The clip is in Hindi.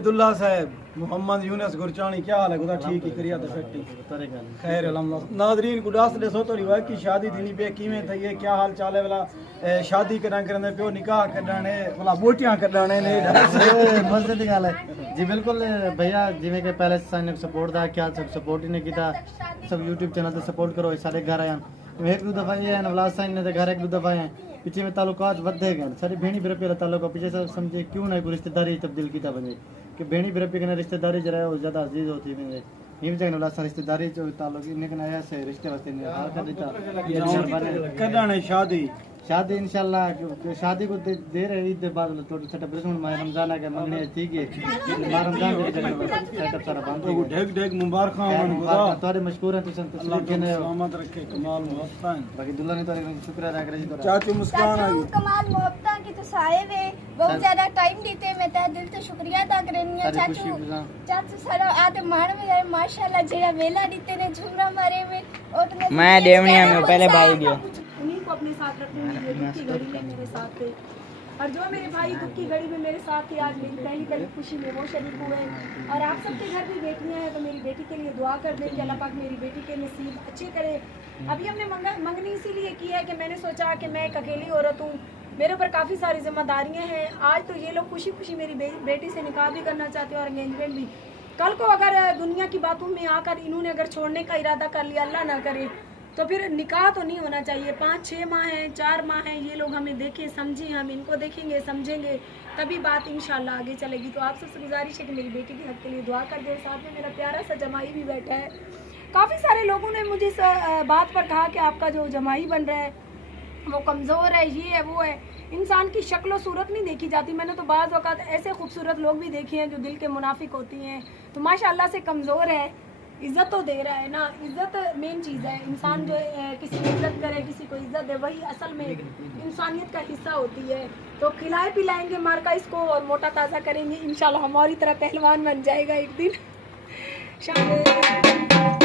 जुनेदुल्ला साहब, मोहम्मद यूनुस गुरचानी, क्या हाल है? खुदा ठीक ही करिया तो फट्टी खैर अल्हम्दुलिल्लाह। नाज़रीन को दस दे सो तो रिवायत की शादी थी पे किवें थई है, क्या हाल चाल है? वाला शादी करा करने पियो निकाह करने वाला बोटियां करने ने मजे की गल है जी। बिल्कुल भैया, जिवें कि पहले साने सपोर्ट दा क्या सब सपोर्ट ही नहीं कीता। सब यूट्यूब चैनल ते सपोर्ट करो। सारे घर आया एक दो दफा ये नवलाज साइन ने घर एक दो दफा है पीछे में ताल्लुकात बढ़े गए। सारी भेणी बिरपी वाला ताल्लुक पीछे सब समझे क्यों ना कोई रिश्तेदारी तब्दील किया बने कि भेणी बिरपी के रिश्तेदारी जरा वो ज़्यादा अजीज होती है। ये भी नवलाज सा रिश्तेदारी जो ताल्लुक इन्हें कना आया से रिश्ते वास्ते ने हाल कर देता करने शादी शादी इंशाल्लाह शादी को दे रहे ईद के बाद थोड़ा छोटा प्रश्न माह रमजान के मंगने ठीक है। माह रमजान के सेटअप सारा बंद हो गया। ढेक ढेक मुबारक होन खुदा तोरे मशकूर है तुसन अल्लाह के सलामत रखे, कमाल मोहब्बत। बाकी दुल्ला ने तोरे शुक्र अदा करे जी। चाचू मुस्कान आई कमाल मोहब्बत की तो साए वे बहुत ज्यादा टाइम देते मैं तह दिल से शुक्रिया अदा करनी है चाचू। चाचू सारा आते मान में माशाल्लाह जेड़ा वेला दीते ने झुमरा मारे में उतने मैं देवनिया में पहले भाई गया उन्हीं को अपने साथ रखूंगी जो दुख की घड़ी में मेरे साथ थे, और जो मेरे भाई दुख की घड़ी में मेरे साथ थे आज मेरी पहली पहली खुशी में वो शरीक हुए। और आप सबके घर भी बेटियां हैं तो मेरी बेटी के लिए दुआ कर दें कि अल्लाह पाक मेरी बेटी के नसीब अच्छे करे। अभी हमने मंगनी इसीलिए की है कि मैंने सोचा कि मैं एक अकेली औरत हूँ, मेरे ऊपर काफ़ी सारी जिम्मेदारियाँ हैं। आज तो ये लोग खुशी खुशी मेरी बेटी से निकाह भी करना चाहते हैं और एंगेजमेंट भी। कल को अगर दुनिया की बातों में आकर इन्होंने अगर छोड़ने का इरादा कर लिया, अल्लाह ना करे, तो फिर निकाह तो नहीं होना चाहिए। 5-6 माह हैं, 4 माह हैं, ये लोग हमें देखें समझें, हम इनको देखेंगे समझेंगे तभी बात इंशाल्लाह आगे चलेगी। तो आप सबसे गुजारिश है कि मेरी बेटी के हक के लिए दुआ कर दें। साथ में मेरा प्यारा सा जमाई भी बैठा है। काफ़ी सारे लोगों ने मुझे इस बात पर कहा कि आपका जो जमाई बन रहा है वो कमज़ोर है, ये है वो है। इंसान की शक्ल सूरत नहीं देखी जाती। मैंने तो बाज़ वक़्त ऐसे खूबसूरत लोग भी देखे हैं जो दिल के मुनाफिक होती हैं। तो माशाल्लाह से कमज़ोर है, इज़्ज़त तो दे रहा है ना। इज़्ज़त मेन चीज़ है। इंसान जो किसी को इज़्ज़त करे, किसी को इज़्ज़त दे, वही असल में इंसानियत का हिस्सा होती है। तो खिलाए पिलाएंगे मार्का इसको और मोटा ताज़ा करेंगे इंशाल्लाह, हमारी तरह पहलवान बन जाएगा एक दिन। शायद